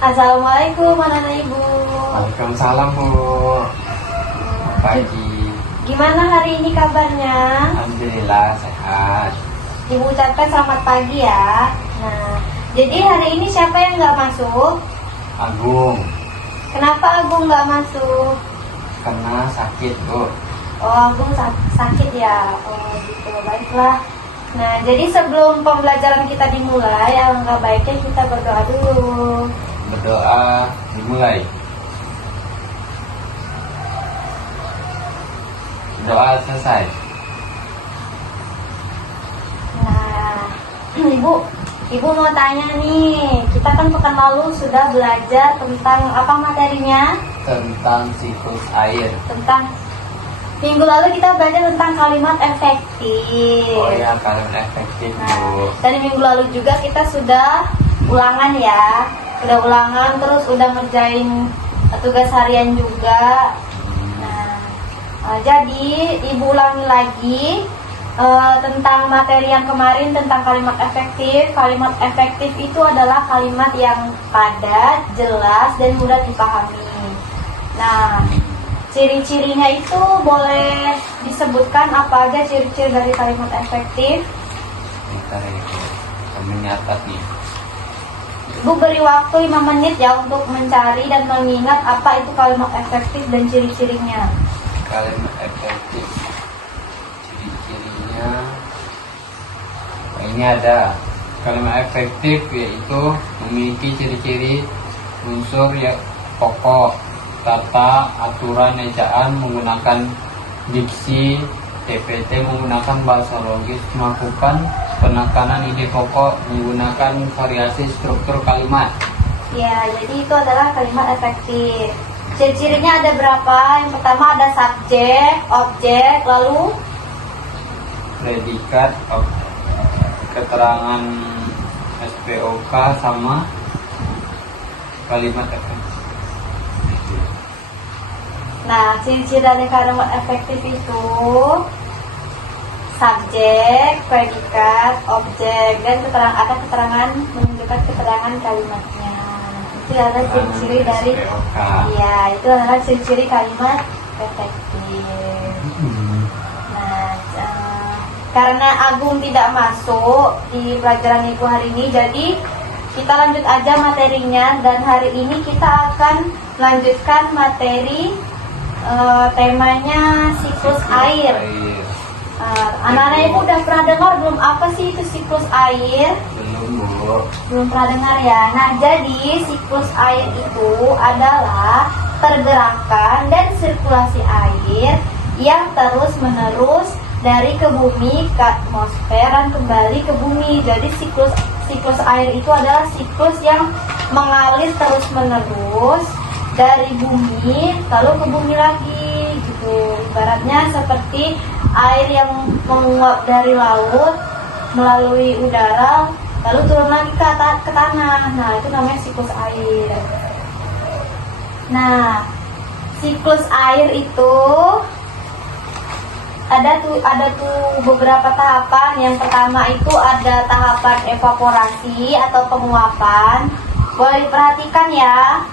Assalamualaikum anak-anak ibu. Waalaikumsalam Bu. Pagi. Gimana hari ini kabarnya? Alhamdulillah sehat. Ibu ucapkan selamat pagi ya. Nah, jadi hari ini siapa yang nggak masuk? Agung. Kenapa Agung nggak masuk? Karena sakit Bu. Oh, Agung sakit ya. Oh gitu, baiklah. Nah, jadi sebelum pembelajaran kita dimulai, alangkah baiknya kita berdoa dulu. Berdoa dimulai. Doa selesai. Nah, Ibu mau tanya nih, kita kan pekan lalu sudah belajar tentang apa materinya? Tentang siklus air. Minggu lalu kita belajar tentang kalimat efektif. Oh ya, kalimat efektif Bu. Dan minggu lalu juga kita sudah ulangan ya. Udah ulangan, terus udah ngerjain tugas harian juga. Jadi Ibu ulangi lagi tentang materi yang kemarin tentang kalimat efektif. Kalimat efektif itu adalah kalimat yang padat, jelas, dan mudah dipahami. Nah, ciri-cirinya itu boleh disebutkan apa aja ciri-ciri dari kalimat efektif? Bentar ya Bu. Kami nyatat nih. Ibu beri waktu 5 menit ya untuk mencari dan mengingat apa itu kalimat efektif dan ciri-cirinya. Kalimat efektif. Ciri-cirinya. Ini ada. Kalimat efektif yaitu memiliki ciri-ciri unsur yang pokok, tata, aturan, ejaan, menggunakan diksi, TPT, menggunakan bahasa logis, melakukan penekanan ide pokok, menggunakan variasi struktur kalimat. Ya, jadi itu adalah kalimat efektif. Ciri-cirinya ada berapa? Yang pertama ada subjek, objek, lalu Predikat, keterangan SPOK sama kalimat efektif. nah, ciri-ciri dari kalimat efektif itu subjek, predikat, objek, dan ada keterangan menunjukkan keterangan kalimatnya. Itu adalah ciri-ciri dari SPOK. iya, itu adalah ciri-ciri kalimat efektif. Nah, karena Agung tidak masuk di pelajaran Ibu hari ini, jadi kita lanjut aja materinya. Dan hari ini kita akan melanjutkan materi temanya siklus air. Anak-anak Ibu udah pernah dengar belum apa sih itu siklus air? Belum Bu. Belum pernah dengar ya. Nah, jadi siklus air itu adalah pergerakan dan sirkulasi air yang terus-menerus dari ke bumi ke atmosfer dan kembali ke bumi. Jadi siklus air itu adalah siklus yang mengalir terus-menerus dari bumi lalu ke bumi lagi gitu. Ibaratnya seperti air yang menguap dari laut melalui udara lalu turun lagi ke tanah. Nah, itu namanya siklus air. Nah, siklus air itu ada tuh beberapa tahapan. Yang pertama itu ada tahapan evaporasi atau penguapan. Boleh diperhatikan ya.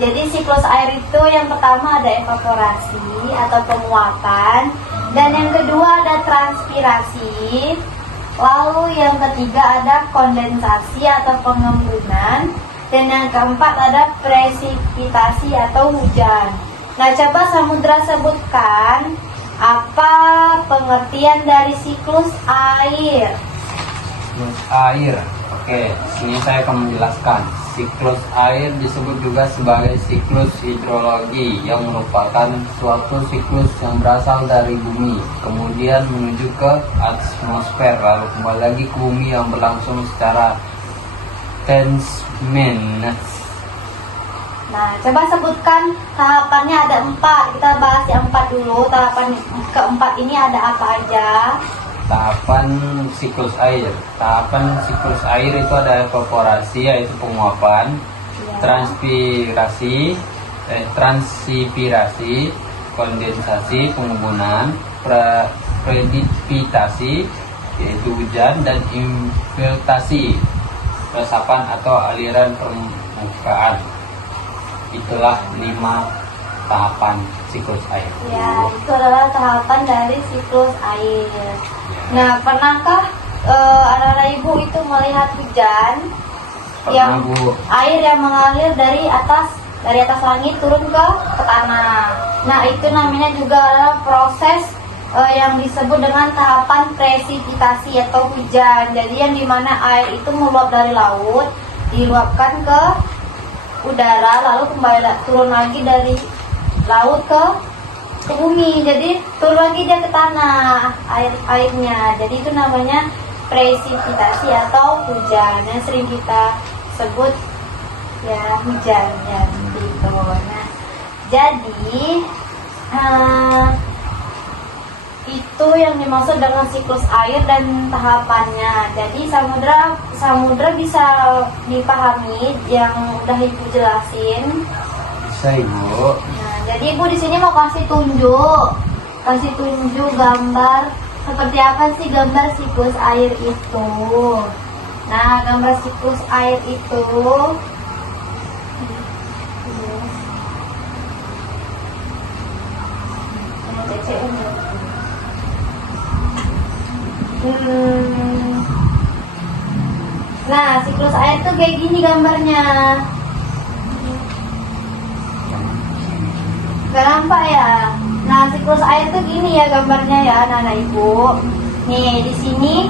Jadi siklus air itu yang pertama ada evaporasi atau penguapan, dan yang kedua ada transpirasi. Lalu yang ketiga ada kondensasi atau pengembunan, dan yang keempat ada presipitasi atau hujan. Nah, coba Samudra sebutkan apa pengertian dari siklus air? Siklus air. Oke, sini saya akan menjelaskan. Siklus air disebut juga sebagai siklus hidrologi, yang merupakan suatu siklus yang berasal dari bumi, kemudian menuju ke atmosfer, lalu kembali lagi ke bumi, yang berlangsung secara tense. Nah, coba sebutkan tahapannya ada 4. Kita bahas yang 4 dulu. Tahapan keempat ini ada apa aja? Tahapan siklus air. Tahapan siklus air itu ada evaporasi, yaitu penguapan, transpirasi, transipirasi, kondensasi, pengembunan, precipitasi, yaitu hujan, dan infiltrasi. resapan atau aliran permukaan. Itulah 5 tahapan siklus air. Ya, itu adalah tahapan dari siklus air. Nah, pernahkah anak-anak ibu itu melihat hujan Pernah, yang Bu. air yang mengalir dari atas langit turun ke tanah? Nah, itu namanya juga adalah proses yang disebut dengan tahapan presipitasi atau hujan. Jadi yang dimana air itu meluap dari laut, diluapkan ke udara, lalu kembali turun lagi dari laut ke bumi. Jadi turun lagi dia ke tanah airnya. Jadi itu namanya presipitasi atau hujan yang sering kita sebut ya hujan ya gitu. Nah, jadi itu yang dimaksud dengan siklus air dan tahapannya. Jadi samudra bisa dipahami yang udah ibu jelasin. Bisa, Ibu. Nah, jadi ibu di sini mau kasih tunjuk gambar seperti apa sih gambar siklus air itu. Nah, gambar siklus air itu nah, siklus air tuh kayak gini gambarnya. Gak nampak ya? Nah, siklus air tuh gini ya gambarnya ya, anak-anak ibu. Nih, di sini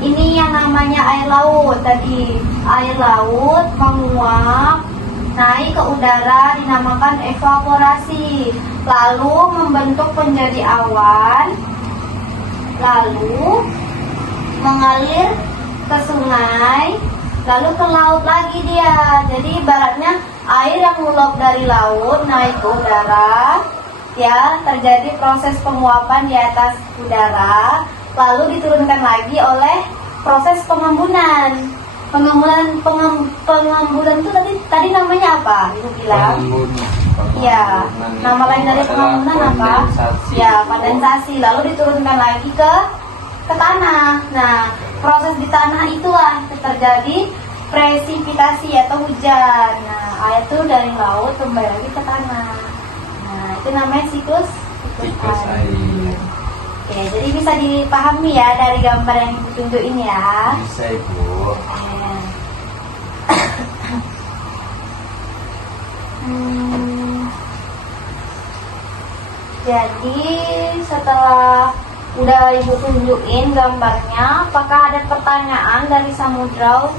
ini yang namanya air laut tadi. Air laut menguap naik ke udara dinamakan evaporasi. Lalu membentuk menjadi awan. Lalu mengalir ke sungai, lalu ke laut lagi dia. Jadi ibaratnya air yang meluap dari laut naik ke udara, ya terjadi proses penguapan di atas udara, lalu diturunkan lagi oleh proses pengembunan. Pengembunan itu tadi namanya apa? Ibu bilang. Ya, nama lain dari pengembunan apa? Ya, kondensasi. Lalu diturunkan lagi ke tanah. Nah, proses di tanah itulah terjadi presipitasi atau hujan. Nah, air itu dari laut kembali lagi ke tanah. Nah, itu namanya siklus air. Oke, jadi bisa dipahami ya dari gambar yang Ibu tunjuk ini ya. Bisa, Ibu. Jadi setelah udah Ibu tunjukin gambarnya, apakah ada pertanyaan dari Samudra?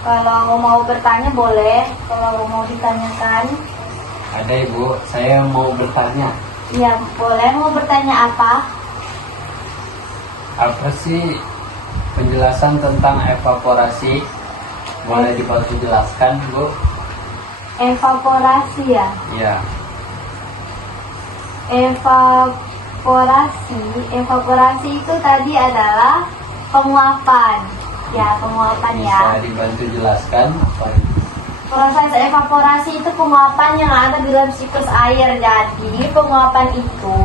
Kalau mau bertanya boleh, kalau mau ditanyakan. Ada, Ibu, saya mau bertanya. Ya boleh, mau bertanya apa? Apa sih penjelasan tentang evaporasi? Boleh dibantu jelaskan, Bu? Evaporasi ya? Iya. Evaporasi itu tadi adalah penguapan. Ya, penguapan ya. Bisa dibantu jelaskan apa itu? Proses evaporasi itu penguapan yang ada di dalam siklus air. Jadi penguapan itu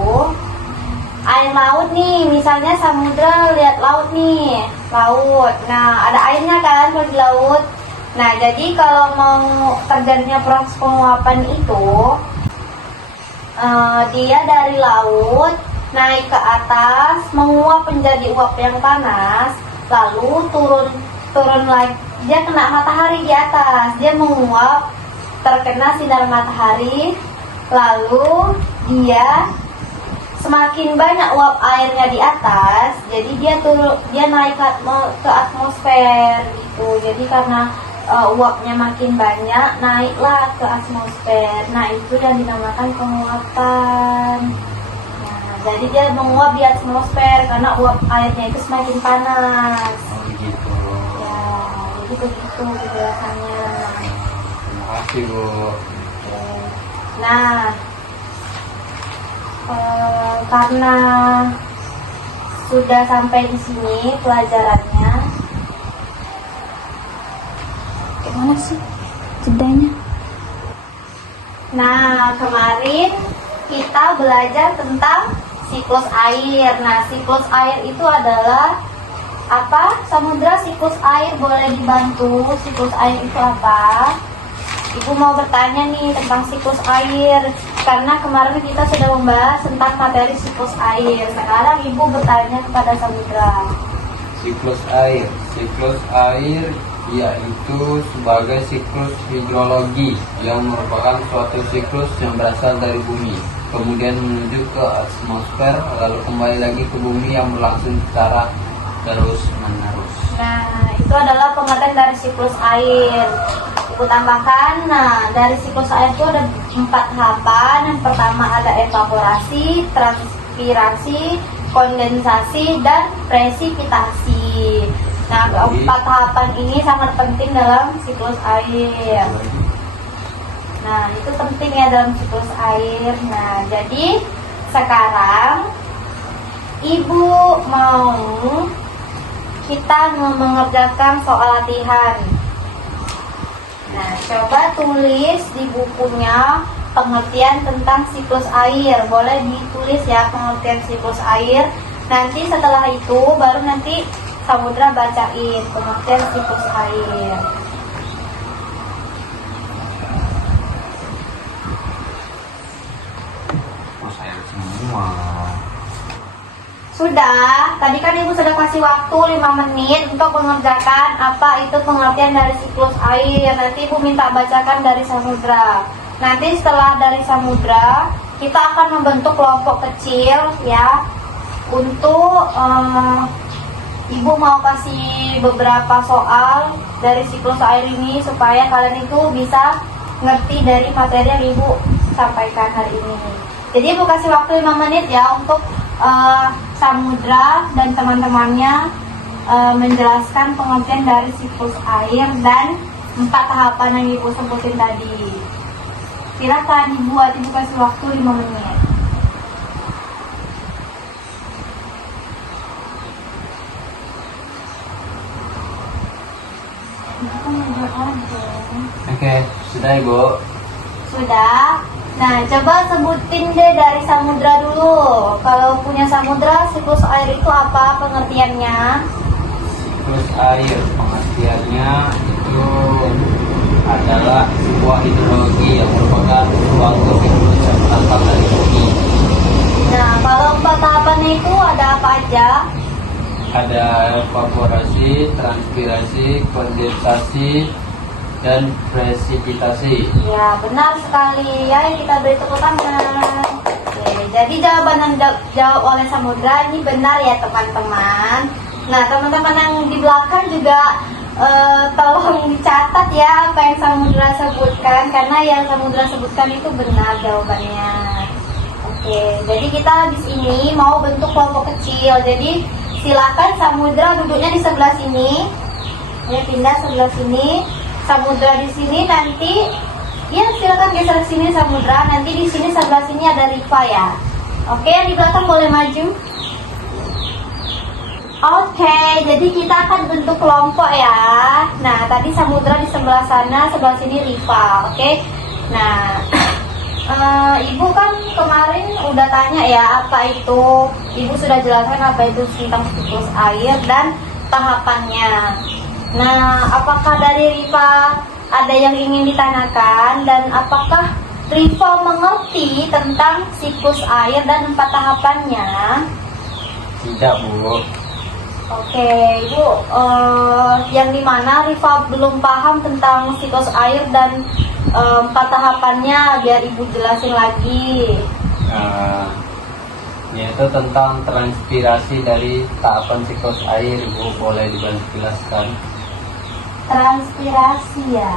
air laut nih, misalnya samudra, lihat laut nih, laut. Nah, ada airnya kan kalau di laut. Nah, jadi kalau mau terjadinya proses penguapan itu, dia dari laut naik ke atas, menguap menjadi uap yang panas, lalu turun lagi. Dia kena matahari di atas, dia menguap, terkena sinar matahari, lalu dia semakin banyak uap airnya di atas, jadi dia naik ke atmosfer gitu. Jadi karena uapnya makin banyak, naiklah ke atmosfer. Nah, itu yang dinamakan penguapan. Nah, jadi dia menguap di atmosfer karena uap airnya itu semakin panas. Oh, begitu. Ya, jadi begitu penjelasannya. Terima kasih, Bu. Oke. Nah, karena sudah sampai di sini pelajarannya. Gimana sih jedanya? Nah, kemarin kita belajar tentang siklus air. Nah, siklus air itu adalah apa? Samudra, siklus siklus air boleh dibantu. Siklus air itu apa? Ibu mau bertanya nih tentang siklus air. Karena kemarin kita sudah membahas tentang materi siklus air. Sekarang Ibu bertanya kepada Samudra. Siklus air yaitu sebagai siklus hidrologi yang merupakan suatu siklus yang berasal dari bumi, kemudian menuju ke atmosfer, lalu kembali lagi ke bumi yang berlangsung secara terus-menerus. Nah, itu adalah pengertian dari siklus air. Ibu tambahkan, nah dari siklus air itu ada 4 tahapan. Yang pertama ada evaporasi, transpirasi, kondensasi, dan presipitasi. Nah, keempat tahapan ini sangat penting dalam siklus air. Nah, itu penting ya dalam siklus air. Nah, jadi sekarang Ibu mau kita mengerjakan soal latihan. Nah, coba tulis di bukunya pengertian tentang siklus air. Boleh ditulis ya pengertian siklus air. Nanti setelah itu baru nanti Samudra bacain pengertian siklus air. Oh, saya semua. Sudah, tadi kan Ibu sudah kasih waktu 5 menit untuk mengerjakan apa itu pengertian dari siklus air. Nanti Ibu minta bacakan dari Samudra. Nanti setelah dari Samudra, kita akan membentuk kelompok kecil ya. Untuk Ibu mau kasih beberapa soal dari siklus air ini supaya kalian itu bisa ngerti dari materi yang Ibu sampaikan hari ini. Jadi Ibu kasih waktu 5 menit ya untuk Samudra dan teman-temannya menjelaskan pengertian dari siklus air dan 4 tahapan yang Ibu sebutin tadi. Silakan dibuat, Ibu kasih waktu 5 menit. Oke, sudah Ibu. Sudah. Nah, coba sebutin deh dari Samudra dulu. Kalau punya Samudra, siklus air itu apa pengertiannya? Siklus air pengertiannya itu adalah sebuah hidrologi yang merupakan suatu siklus yang berasal dari bumi. Nah, kalau 4 tahapannya itu ada apa aja? Ada evaporasi, transpirasi, kondensasi, dan presipitasi. Ya, benar sekali. Ya, kita beri tepuk tangan. Oke, jadi jawaban yang jawab oleh Samudra ini benar ya teman-teman. Nah, teman-teman yang di belakang juga tolong dicatat ya apa yang Samudra sebutkan, karena yang Samudra sebutkan itu benar jawabannya. Oke, jadi kita di sini mau bentuk kelompok kecil. Jadi silakan Samudra duduknya di sebelah sini. Ya, pindah sebelah sini. Samudra di sini nanti, ya silakan geser ke sini Samudra. Nanti di sini sebelah sini ada Rifa ya. Oke, yang di belakang boleh maju. Oke, jadi kita akan bentuk kelompok ya. Nah, tadi Samudra di sebelah sana, sebelah sini Rifa. Oke. Nah, Ibu kan kemarin udah tanya ya apa itu. Ibu sudah jelaskan apa itu tentang siklus air dan tahapannya. Nah, apakah dari Rifa ada yang ingin ditanyakan dan apakah Rifa mengerti tentang siklus air dan 4 tahapannya? Tidak, Bu. Oke, Ibu, yang dimana Rifa belum paham tentang siklus air dan 4 tahapannya, biar Ibu jelasin lagi. Yaitu tentang transpirasi dari tahapan siklus air. Ibu boleh dijelaskan? Transpirasi ya.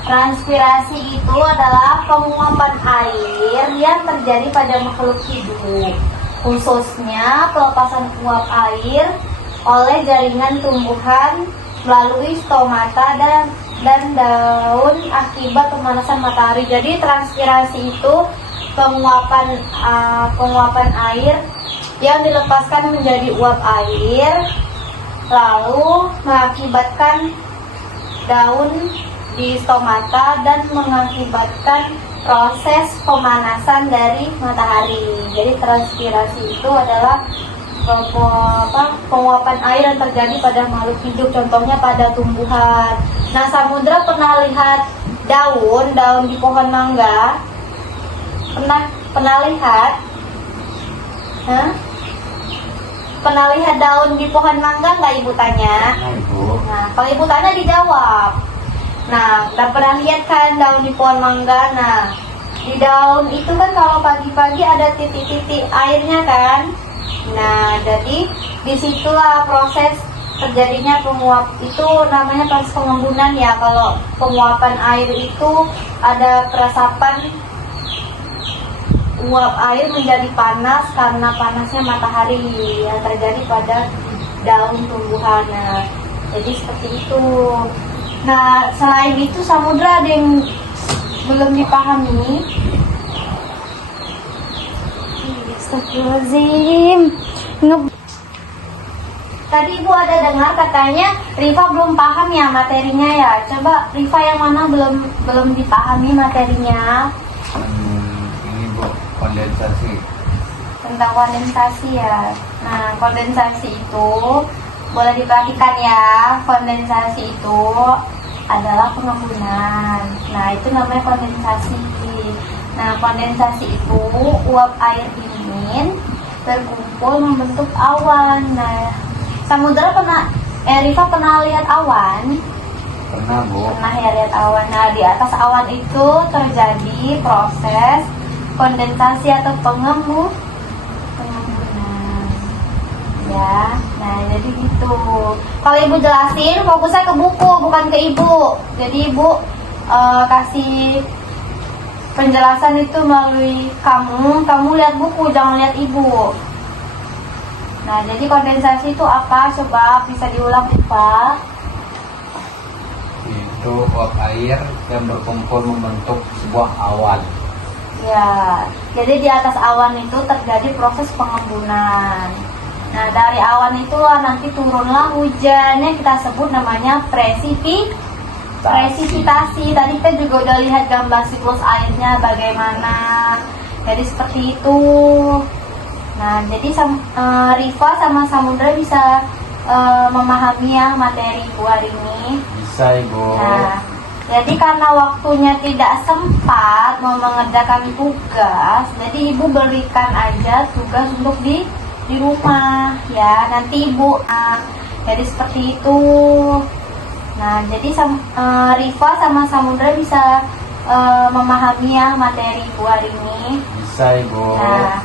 Transpirasi itu adalah penguapan air yang terjadi pada makhluk hidup, khususnya pelepasan uap air oleh jaringan tumbuhan melalui stomata dan daun akibat pemanasan matahari. Jadi transpirasi itu penguapan air yang dilepaskan menjadi uap air lalu mengakibatkan daun di stomata dan mengakibatkan proses pemanasan dari matahari. Jadi transpirasi itu adalah penguapan air yang terjadi pada makhluk hidup, contohnya pada tumbuhan. Nah, Samudra pernah lihat daun di pohon mangga? Pernah lihat? Hah? Pernah lihat daun di pohon mangga nggak, Ibu tanya? Nah, Ibu. Nah, kalau Ibu tanya dijawab. Nah, udah pernah lihat kan daun di pohon mangga? Nah, di daun itu kan kalau pagi-pagi ada titik-titik airnya kan? Nah, jadi disitulah proses terjadinya penguap, itu namanya proses pengembunan ya. Kalau penguapan air itu ada peresapan uap air menjadi panas karena panasnya matahari yang terjadi pada daun tumbuhan. Nah, jadi seperti itu. Nah, selain itu Samudra ada yang belum dipahami? Astagfirullahaladzim. Tadi Ibu ada dengar katanya Rifa belum paham ya materinya ya. Coba Rifa yang mana belum dipahami materinya? Ini Bu, kondensasi. Tentang kondensasi ya. Nah, kondensasi itu boleh diperhatikan ya. Kondensasi itu adalah pengembunan. Nah, itu namanya kondensasi. Nah, kondensasi itu uap air dingin berkumpul membentuk awan. Nah, Samudra Rifa pernah lihat awan? Pernah Bu. Pernah ya lihat awan. Nah, di atas awan itu terjadi proses kondensasi atau pengembunan. Ya, nah jadi gitu. Kalau Ibu jelasin, fokusnya ke buku, bukan ke Ibu. Jadi Ibu kasih penjelasan itu melalui kamu lihat buku, jangan lihat Ibu. Nah, jadi kondensasi itu apa? Coba bisa diulang, Pak. Itu uap air yang berkumpul membentuk sebuah awan. Ya, jadi di atas awan itu terjadi proses pengembunan. Nah, dari awan itulah nanti turunlah hujannya, kita sebut namanya presipitasi. Tadi kita juga udah lihat gambar siklus airnya bagaimana. Jadi seperti itu. Nah, jadi Rifa sama Samudra bisa memahami ya materi Ibu hari ini. Bisa Ibu. Nah, jadi karena waktunya tidak sempat mau mengerjakan tugas, jadi Ibu berikan aja tugas untuk di rumah ya, nanti Ibu. Jadi seperti itu. Nah, jadi Rifa sama Samudra bisa memahami ya materi Ibu hari ini. Bisa Ibu. Nah,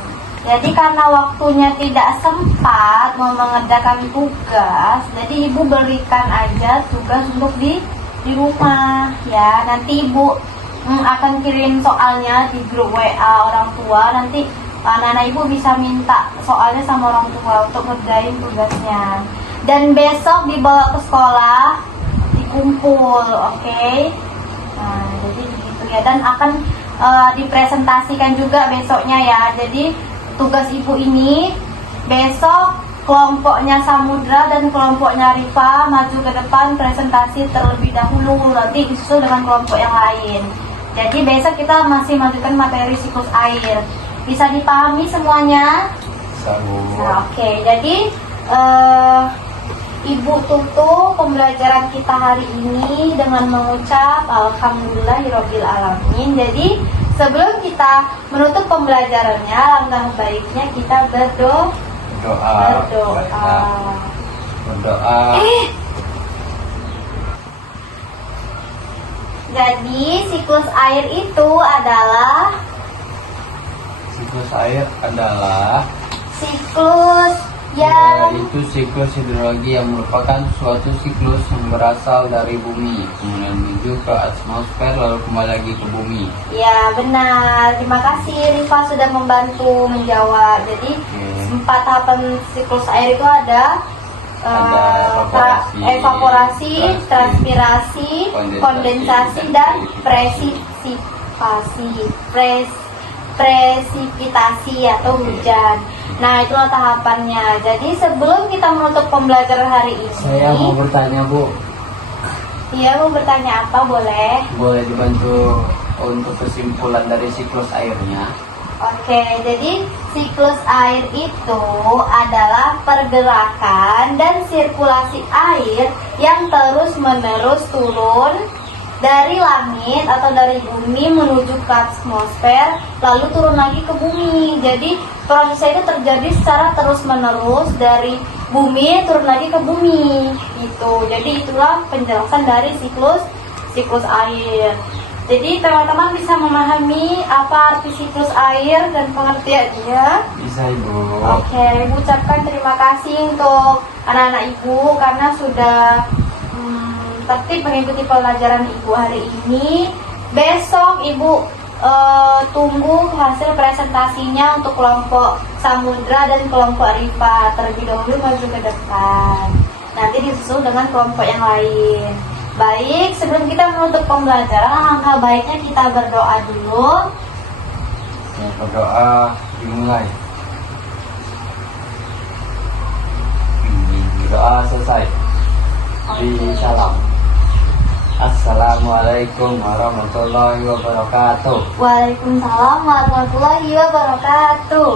jadi karena waktunya tidak sempat mau mengerjakan tugas, jadi Ibu berikan aja tugas untuk di rumah ya. Nanti Ibu akan kirim soalnya di grup WA orang tua. Nanti anak-anak Ibu bisa minta soalnya sama orang tua untuk ngerjain tugasnya. Dan besok dibawa ke sekolah, dikumpul, oke? Nah, jadi begitu ya. Dan akan dipresentasikan juga besoknya ya. Jadi tugas Ibu ini besok kelompoknya Samudra dan kelompoknya Rifa maju ke depan presentasi terlebih dahulu, nanti disusul dengan kelompok yang lain. Jadi besok kita masih majukan materi siklus air. Bisa dipahami semuanya? Bisa Bu. Nah, oke. Jadi Ibu tutup pembelajaran kita hari ini dengan mengucap Alhamdulillahirabbil alamin. Jadi sebelum kita menutup pembelajarannya, langkah baiknya kita berdoa. Jadi siklus air itu adalah siklus yaitu siklus hidrologi yang merupakan suatu siklus yang berasal dari bumi, kemudian menuju ke atmosfer lalu kembali lagi ke bumi. Ya benar, terima kasih Rifa sudah membantu menjawab. Jadi 4 tahapan siklus air itu ada evaporasi, transpirasi, kondensasi, dan presipitasi atau hujan. Nah, itulah tahapannya. Jadi sebelum kita menutup pembelajaran hari ini, Saya mau bertanya Bu. Iya, mau bertanya apa? Boleh? Boleh dibantu untuk kesimpulan dari siklus airnya? Oke, jadi siklus air itu adalah pergerakan dan sirkulasi air yang terus-menerus turun dari langit atau dari bumi menuju ke atmosfer, lalu turun lagi ke bumi. Jadi prosesnya itu terjadi secara terus-menerus dari bumi turun lagi ke bumi. Gitu. Jadi itulah penjelasan dari siklus air. Jadi teman-teman bisa memahami apa arti siklus air dan pengertiannya. Bisa Ibu. Oke, Ibu ucapkan terima kasih untuk anak-anak Ibu karena sudah tertib mengikuti pelajaran Ibu hari ini. Besok Ibu tunggu hasil presentasinya untuk kelompok Samudra dan kelompok Rifa. Terlebih dahulu maju ke depan. Nanti disusul dengan kelompok yang lain. Baik, sebelum kita menutup pembelajaran, alangkah baiknya kita berdoa dulu. Ya, berdoa dimulai. Doa selesai. Di salam. Assalamualaikum warahmatullahi wabarakatuh. Waalaikumsalam warahmatullahi wabarakatuh.